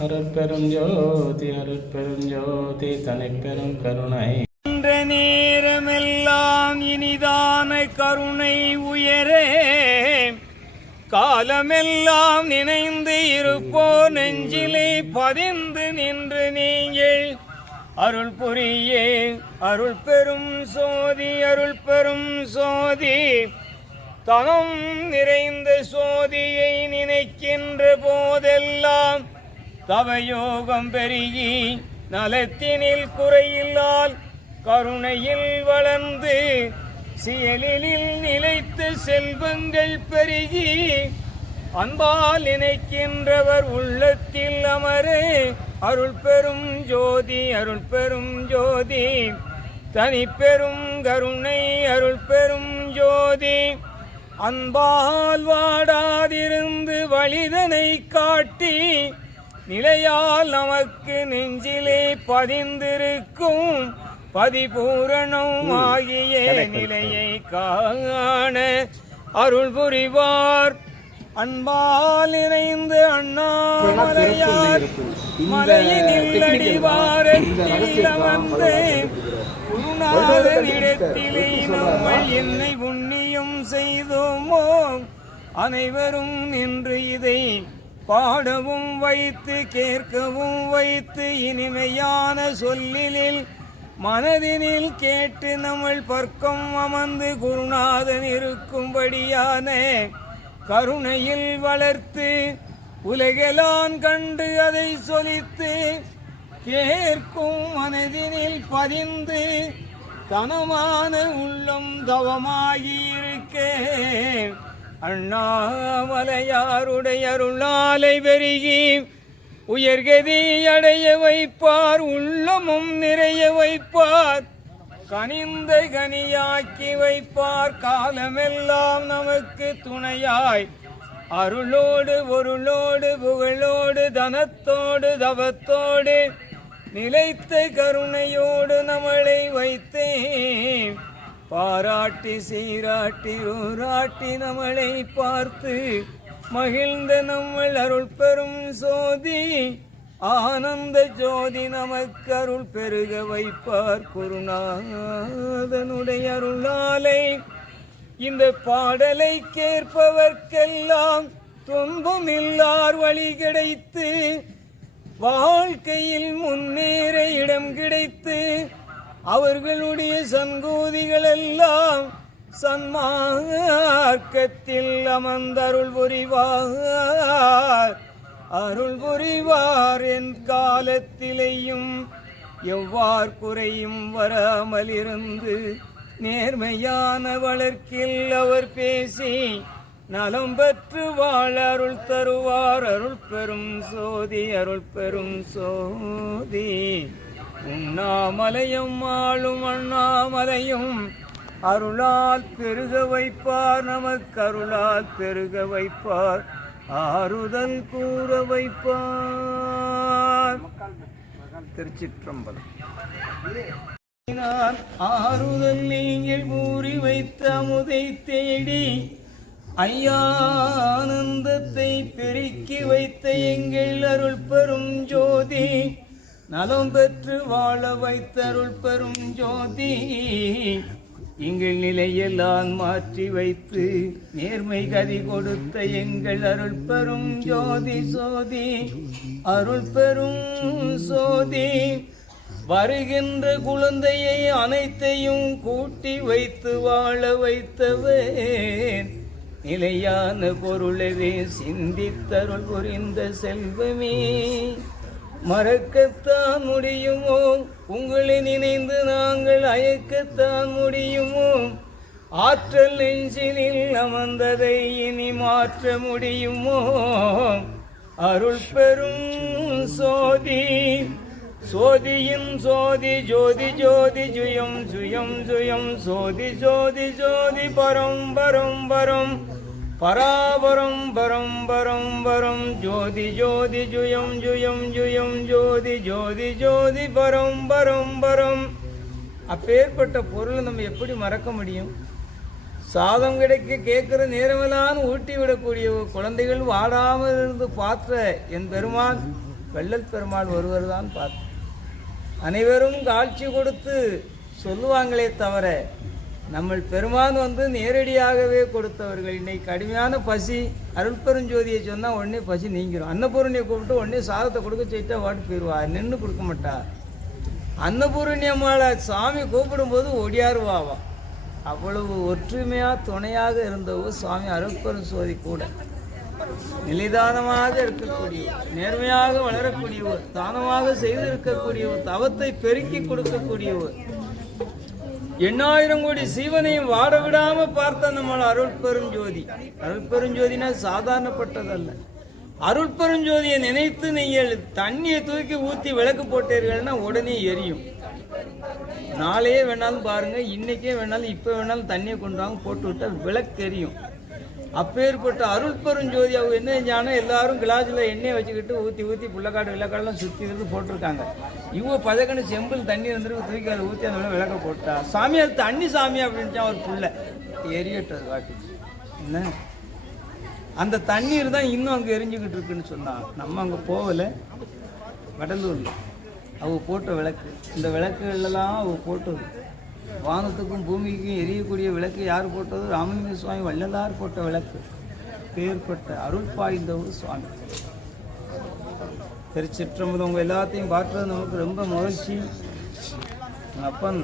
அருட்பெருஞ்சோதி அருட்பெருஞ்சோதி தனிப்பெரும் கருணை என்ற நேரமெல்லாம் இனிதான கருணை உயரே காலமெல்லாம் நினைந்து இருப்போ நெஞ்சிலே பதிந்து நின்று நீங்கள் அருள் புரியே அருள் பெரும் சோதி அருள் பெரும் சோதி தனம் நிறைந்த சோதியை நினைக்கின்ற போதெல்லாம் தவயோகம் பெருகி நலத்தினில் குறையில்லால் கருணையில் வளர்ந்து செயலில் நிலைத்த செல்வங்கள் பெருகி அன்பால் நினைக்கின்றவர் உள்ளத்தில் அமரே அருள் பெரும் ஜோதி அருள் பெரும் ஜோதி தனி பெரும் கருணை அருள் பெரும் ஜோதி அன்பால் வாடாதிருந்து வழிதனை காட்டி நிலையால் நமக்கு நெஞ்சிலே பதிந்திருக்கும் பதிபூரணம் ஆகிய நிலையை காண அருள் புரிவார் அன்பால் இணைந்து அண்ணாமலையார் மலையினில் அடிவாரத்தில் அமர்ந்து குருநாதனிடத்திலே நம்மை என்னை புண்ணியம் செய்தோமோ அனைவரும் நின்று இதை பாடவும் வைத்து கேட்கவும் வைத்து இனிமையான சொல்லினில் மனதினில் கேட்டு நம்மள் பர்க்கம் அமர்ந்து குருநாதன் இருக்கும்படியான கருணையில் வளர்த்து உலகெல்லாம் கண்டு அதை சொலித்து கேட்கும் மனதினில் பதிந்து தனமான உள்ளம் தவமாகியிருக்கே அண்ணாமலையாருடைய அருளாலை பெருகி உயர்கதி அடைய வைப்பார் உள்ளமும் நிறைய வைப்பார் கனிந்த கனியாக்கி வைப்பார் காலமெல்லாம் நமக்கு துணையாய் அருளோடு பொருளோடு புகழோடு தனத்தோடு தவத்தோடு நிலைத்த கருணையோடு நம்மளை வைத்தேன் பாராட்டி சீராட்டி ஊராட்டி நம்மளை பார்த்து மகிழ்ந்த நம்மள் அருள் பெரும் சோதி ஆனந்த ஜோதி நமக்கு அருள் பெருக வைப்பார் குருநாதனுடைய அருளாலை இந்த பாடலை கேட்பவர்க்கெல்லாம் துன்பமில்லார் வழி கிடைத்து வாழ்க்கையில் முன்னேற இடம் கிடைத்து அவர்களுடைய சங்கூதிகள் எல்லாம் சன்மார்க்கத்தில் அமர்ந்தருள் புரிவார் அருள் புரிவார் என் காலத்திலேயும் எவ்வாறு குறையும் வராமல் இருந்து நேர்மையான வழக்கில் அவர் பேசி நலம் பெற்று வாழ அருள் தருவார் அருள் பெரும் சோதி அருள் பெரும் சோதி உண்ணாமலையும் ஆளும் அண்ணாமலையும் அருளால் பெருக வைப்பார் நமக்கு அருளால் பெருக வைப்பார் ஆறுதல் கூற வைப்பார் திருச்சிற்றம்பலம் ஆறுதல் நீங்கள் கூறி வைத்த அமுதை தேடி ஐயானந்தத்தை பெருக்கி வைத்த எங்கள் அருள் பெரும் ஜோதி நலம் பெற்று வாழ வைத்தருள் பெரும் ஜோதி எங்கள் நிலையெல்லாம் மாற்றி வைத்து நேர்மை கதி கொடுத்த எங்கள் அருள் பெரும் ஜோதி சோதி அருள் பெரும் சோதி வருகின்ற குழந்தையை அனைத்தையும் கூட்டி வைத்து வாழ வைத்தவன் நிலையான பொருளவே சிந்தித்தருள் புரிந்த செல்வமே மறக்கத்தான் முடியுமோ உங்களை நினைந்து நாங்கள் அயக்கத்தான் முடியுமோ ஆற்றல் நெஞ்சினில் அமர்ந்ததை இனி மாற்ற முடியுமோ அருள் பெரும் சோதி சோதியின் சோதி ஜோதி ஜோதி ஜுயம் ஜுயம் ஜுயம் சோதி ஜோதி ஜோதி பரம் பரம் பரம் பராபரம் பரம் பரம் பரம் ஜோதி ஜோதி ஜுயம் ஜுயம் ஜுயம் ஜோதி ஜோதி ஜோதி பரம் பரம் பரம் அப்பேற்பட்ட பொருளை நம்ம எப்படி மறக்க முடியும்? சாதம் கிடைக்க கேட்குற நேரமெல்லாம் ஊட்டி விடக்கூடிய குழந்தைகள் வாடாமல் இருந்து பார்த்த என் பெருமான் வள்ளல் பெருமாள் ஒருவர் தான் பார்த்தேன். அனைவரும் காட்சி கொடுத்து சொல்லுவாங்களே தவிர நம்ம பெருமான் நேரடியாகவே கொடுத்தவர்கள். இன்னைக்கு கடுமையான பசி, அருட்பெருஞ்சோதியை சொன்னால் உடனே பசி நீங்கிடும். அன்னபூரணியை கூப்பிட்டு உடனே சாதத்தை கொடுக்க செய்யிட்டா வாட்டு போயிடுவா, நின்று கொடுக்க மாட்டா. அன்னபூரணியம்மாளை சாமி கூப்பிடும்போது ஒடியாருவாவா. அவ்வளவு ஒற்றுமையாக துணையாக இருந்தவோ சுவாமி அருட்பெருஞ்சோதி கூட. நிலைதானமாக இருக்கக்கூடியவர், நேர்மையாக வளரக்கூடியவர், தானமாக செய்திருக்கக்கூடியவர், தவத்தை பெருக்கி கொடுக்கக்கூடியவர், 8000 கோடி சீவனையும் வாட விடாம பார்த்த நம்ம அருட்பெருஞ்சோதி. அருட்பெருஞ்சோதினா சாதாரணப்பட்டதல்ல. அருட்பெருஞ்சோதியை நினைத்து நீங்கள் தண்ணியை தூக்கி ஊற்றி விளக்கு போட்டீர்கள்னா உடனே எரியும். நாளையே வேணாலும் பாருங்க, இன்னைக்கே வேணாலும் இப்போ வேணாலும் தண்ணியை கொண்டு வாங்க, போட்டு விட்டால் விளக்கு எரியும். அப்பேற்பட்ட அருட்பெருஞ்சோதி அவங்க என்ன செஞ்சாங்கன்னா எல்லாரும் கிளாஸில் எண்ணெயை வச்சுக்கிட்டு ஊற்றி ஊற்றி புள்ளக்காடு விளக்காடெல்லாம் சுற்றி இருந்து போட்டிருக்காங்க. இவங்க பதக்கன்னு செம்பில் தண்ணி வந்துருக்கு, தூக்கி அதை ஊற்றி அந்த விளக்க போட்டா சாமி அது தண்ணி சாமி அப்படின்ச்சா ஒரு புள்ள எரியட்டது காட்டுச்சு. என்ன அந்த தண்ணீர் தான் இன்னும் அங்கே எரிஞ்சுக்கிட்டு இருக்குன்னு சொன்னான். நம்ம அங்கே போகலை, வடலூரில் அவங்க போட்ட விளக்கு. இந்த விளக்குகளெல்லாம் அவங்க போட்டது. வானத்துக்கும் பூமிக்கும் எரியக்கூடிய விளக்கு யார் போட்டது? ராமலிங்க சுவாமி வள்ளலார் போட்ட விளக்கு. பேர்பட்ட அருள் பாய்ந்த ஒரு சுவாமி. திருச்சிற்றம்பலம் உங்கள் எல்லாத்தையும் பார்க்கறது நமக்கு ரொம்ப மகிழ்ச்சி. அப்பன்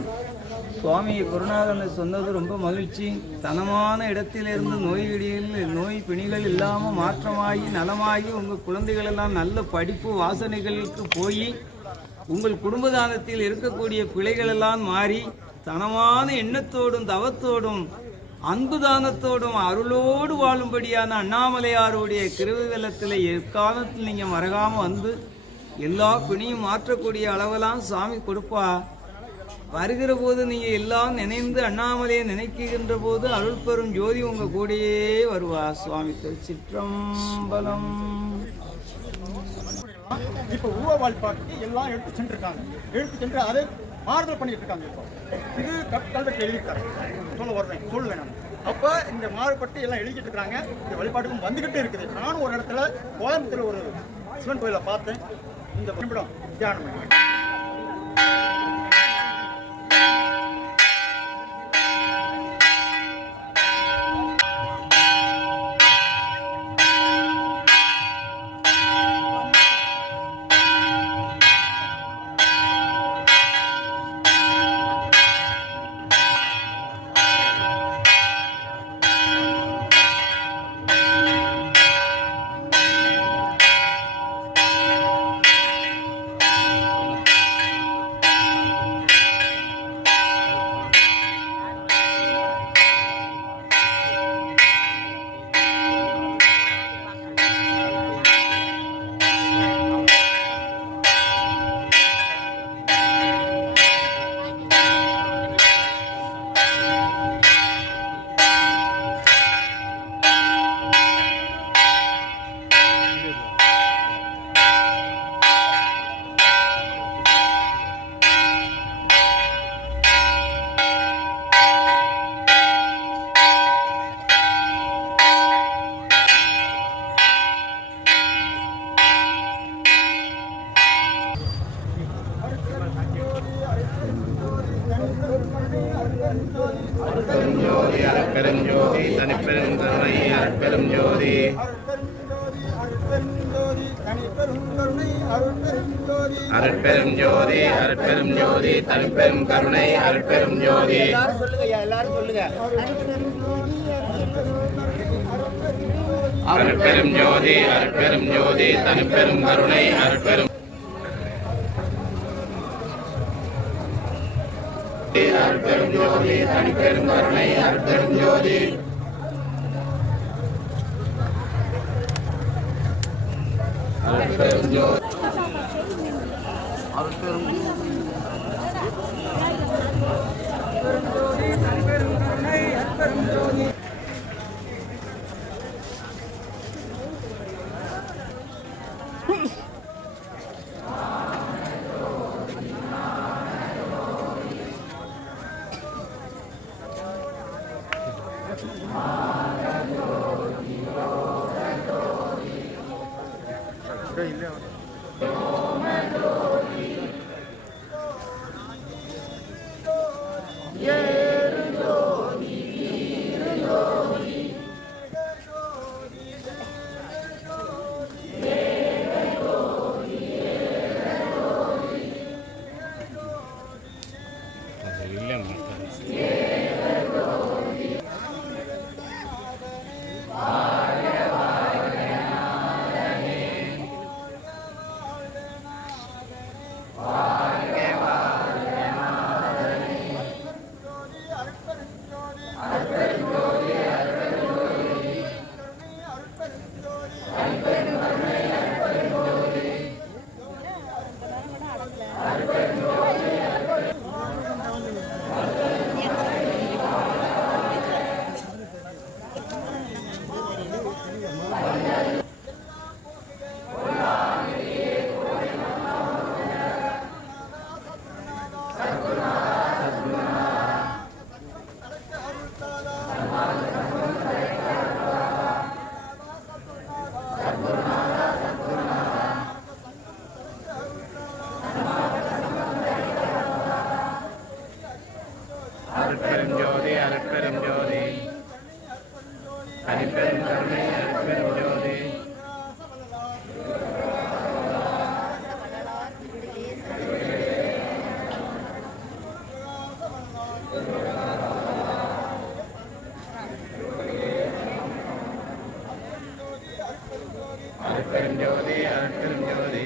சுவாமி குருநாதனை சொன்னது ரொம்ப மகிழ்ச்சி. தனமான இடத்திலிருந்து நோய் பிணிகள் இல்லாமல் மாற்றமாகி நலமாகி உங்கள் குழந்தைகளெல்லாம் நல்ல படிப்பு வாசனைகளுக்கு போய் உங்கள் குடும்பதானத்தில் இருக்கக்கூடிய பிழைகளெல்லாம் மாறி தனமான எண்ணத்தோடும் தவத்தோடும் அன்பு தானத்தோடும் அருளோடு வாழும்படியான அண்ணாமலையாருடைய கிருபை வெள்ளத்தில் எக்காலத்தில் நீங்கள் மறக்காமல் வந்து எல்லா பிணியும் மாற்றக்கூடிய அளவெல்லாம் சாமி கொடுப்பா. வருகிற போது நீங்கள் எல்லாம் நினைந்து அண்ணாமலையை நினைக்கின்ற போது அருள் பெரும் ஜோதி உங்கள் கூடயே வருவா. சுவாமி திருச்சிற்றம்பலம். இப்போ ஊழல் பாட்டி எல்லாம் எடுத்து சென்று அதை மாறுதல் பண்ணிட்டு இருக்காங்க. இப்போ இது கல்வெட்டு எழுதியிருக்காரு, சொல்லுவேன் நான். அப்போ இந்த மாறுபட்டு எல்லாம் எழுதிட்டு இருக்காங்க. இந்த வழிபாட்டுக்கும் வந்துகிட்டே இருக்குது. நானும் ஒரு இடத்துல கோயம்புத்தூர் ஒரு சிவன் கோயிலை பார்த்தேன். இந்த நிமிடம் தியானம் பண்ணி அருட்பெருஞ்சோதி தனிப்பெரும் கருணை அருட்பெருஞ்சோதி அருட்பெருஞ்சோதி அருட்பெருஞ்சோதி தனிப்பெரும் கருணை அருட்பெருஞ்சோதி. எல்லாரும் சொல்லுங்க. அருட்பெருஞ்சோதி அருட்பெருஞ்சோதி தனிப்பெரும் கருணை அருட்பெரும் அருட்பெருஞ்சோதி தனிப்பெரும் கருணை அருட்பெருஞ்சோதி. அருட்பெருஞ்சோதி இல்லை அருட்பெரும் ஜோதி அருட்பெரும் ஜோதி தனிப்பெரும் கருணை அருட்பெரும் ஜோதி அருட்பெரும் ஜோதி அருட்பெரும் ஜோதி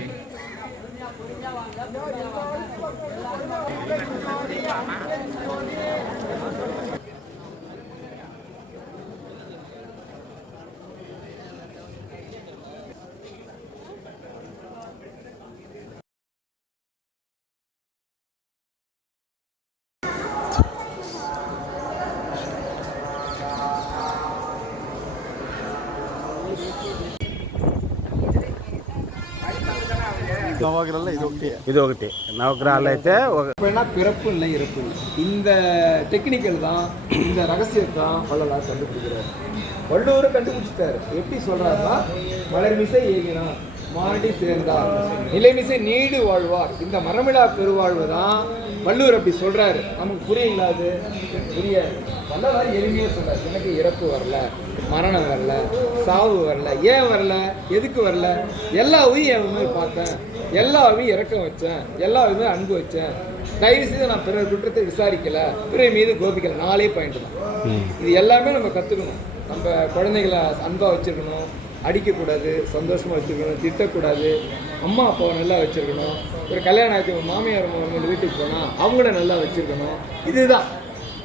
నవగ్రహాల్లో ఇది ఒకటి ఇది ఒకటి నవగ్రహాలు అయితే இப்போனா பிறப்பு இல்லை இறப்பு இல்லை. இந்த டெக்னிக்கல் தான், இந்த ரகசியத்தை தான் வள்ளலார் கண்டுபிடிக்கிறார். வள்ளுவரை கண்டுபிடிச்சிட்டாரு. எப்படி சொல்றாருன்னா, மலர்மிசை ஏகினார் மாரடி சேர்ந்தார் நிலைமிசை நீடு வாழ்வார். இந்த மரமிழா பெருவாழ்வு தான் வள்ளுவர் அப்படி சொல்றாரு. நமக்கு புரியுங்களா? அது புரியாது. வள்ளலார் எளிமையாக சொல்றாரு. எனக்கு இறப்பு வரல, மரணம் வரல, சாவு வரல. ஏன் வரல, எதுக்கு வரல? எல்லா உயிரும் என் மாதிரி பார்த்தேன், எல்லா உயிரும் இறக்கம் வச்சேன், எல்லா உயிரும் அன்பு வச்சேன். தயவு செய்து நான் பிறர் குற்றத்தை விசாரிக்கல, பிறர் மீது கோபிக்கல. 4 பாயிண்ட் தான். இது எல்லாமே நம்ம கற்றுக்கணும். நம்ம குழந்தைகளை அன்பாக வச்சுருக்கணும், அடிக்கக்கூடாது, சந்தோஷமாக வச்சுருக்கணும், திட்டக்கூடாது, அம்மா அப்பாவை நல்லா வச்சுருக்கணும். ஒரு கல்யாணம் ஆகிட்டு மாமியார் அவங்க வீட்டுக்கு போனால் அவங்கள நல்லா வச்சுருக்கணும். இதுதான்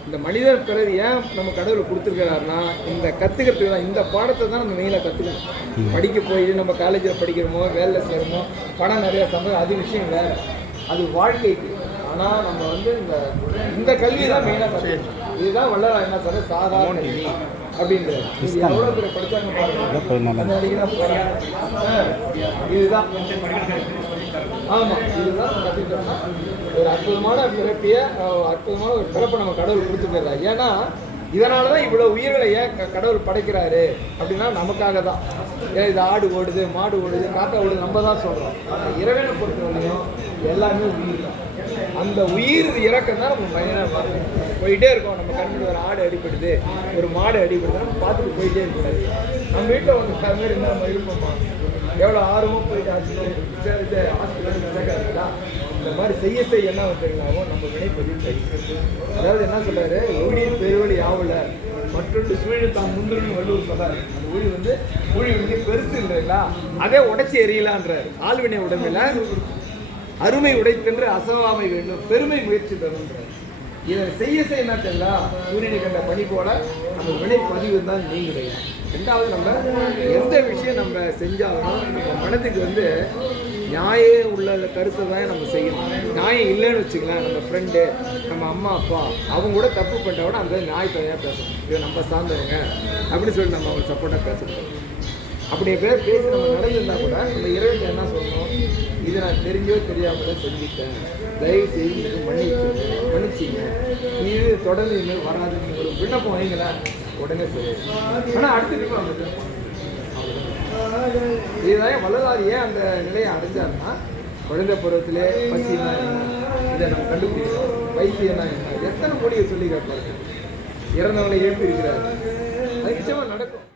இந்த மனிதர் பிறகு ஏன் நம்ம கடவுளை கொடுத்துருக்கிறாருன்னா, இந்த கற்றுக்கிறதுக்கு தான். இந்த பாடத்தை தான் நம்ம மெயினாக கற்றுக்கணும். படிக்க போய் நம்ம காலேஜில் படிக்கிறோமோ, வேலையில் செய்கிறோமோ, பணம் நிறையா சம்பளம், அது விஷயம் வேறு, அது வாழ்க்கைக்கு. ஆனால் நம்ம வந்து இந்த கல்வி தான் மெயினாக கற்றுக்கணும். இதுதான் வள்ளலார் என்ன சொல்ற, சாதாரண கல்வி அப்படின்றது. இது எவ்வளோ பேர் படித்தாங்க பாருங்க. இதுதான் ஆமாம், இதுதான் கற்றுக்கிட்டோம்னா ஒரு அற்புதமான பிறப்பிய அற்புதமான ஒரு பிறப்பை நம்ம கடவுள் கொடுத்துக்கிறார். ஏன்னா இதனால தான் இவ்வளோ உயிர்களை ஏன் கடவுள் படைக்கிறாரு அப்படின்னா நமக்காக தான். ஏன் இது ஆடு ஓடுது, மாடு ஓடுது, காக்கா ஓடுது, நம்ம தான் சொல்கிறோம். இறைவனை பொறுத்தவரையும் எல்லாமே உயிர் தான். அந்த உயிர் இறக்கம் தான் நம்ம மைனாக பார்க்கணும். போயிட்டே இருக்கோம். நம்ம கண்ணுக்கு ஒரு ஆடு அடிப்படுது, ஒரு மாடு அடிப்படுது, நம்ம பார்த்துட்டு போயிட்டே இருக்கக்கூடாது. நம்ம வீட்டில் ஒன்று அது மாதிரி இருந்தால் நம்ம இருப்போம்மா, எவ்வளோ ஆர்வமாக போயிட்டு ஹாஸ்பிட்டலுக்கு சேர்க்காதுங்களா? இந்த மாதிரி செய்ய என்ன வந்துருந்தாலும் நம்ம வினைப்பதிவு கை. அதாவது என்ன சொல்றாரு, ஊழியர் பெருவழி ஆவல மற்றொன்று சூழல் தான் முன்னுரிமை வள்ளுவர் சொல்றாரு. அந்த ஊழி வந்து பெருசு இல்லைங்களா, அதே உடைச்சி எறியலான்றார். ஆழ்வினை உடமையில அருமை உடைத்தென்று அசவாமை வேண்டும், பெருமை முயற்சி தருன்றார். இதை செய்ய என்ன தெரியலாம், சூரியனை கண்ட பணி போல நம்ம வினைப்பதிவு தான் நீங்களே. ரெண்டாவது, நம்ம எந்த விஷயம் நம்ம செஞ்சாலும் நம்ம மனதுக்கு நியாயம் உள்ள கருத்தை தான் நம்ம செய்யணும். நியாயம் இல்லைன்னு வச்சுக்கலாம், நம்ம ஃப்ரெண்டு, நம்ம அம்மா அப்பா அவங்க கூட தப்பு பண்ணிட்டா கூட அந்த நியாயத்தையாக பேசணும். இதை நம்ம சார்ந்தவங்க அப்படின்னு சொல்லி நம்ம அவங்க சப்போர்ட்டாக பேசணும். அப்படியே பேசி நம்ம நடந்திருந்தா கூட நம்ம இறைவன் என்ன சொல்லணும், இதை நான் தெரிஞ்சோ தெரியாமல செஞ்சுட்டேன், தயவு செய்து மன்னிச்சிங்க, இது தொடர்ந்து இனிமேல் வராது, நீங்கள் விண்ணப்பம் வைங்களேன், உடனே சரி. ஆனால் அடுத்த நிமிடம் வந்துட்டு இதுதான் வள்ளலார் ஏன் அந்த நிலையை அடைஞ்சாருன்னா, குழந்தை பருவத்திலே பசினா என்ன, இதை நம்ம கண்டுபிடிக்கணும். வைத்தியம்னா என்ன, எத்தனை மொழியை சொல்லி கேட்பாரு. இறந்தவங்களை எழுப்பி இருக்கிறாரு. அது நிச்சயமா நடக்கும்.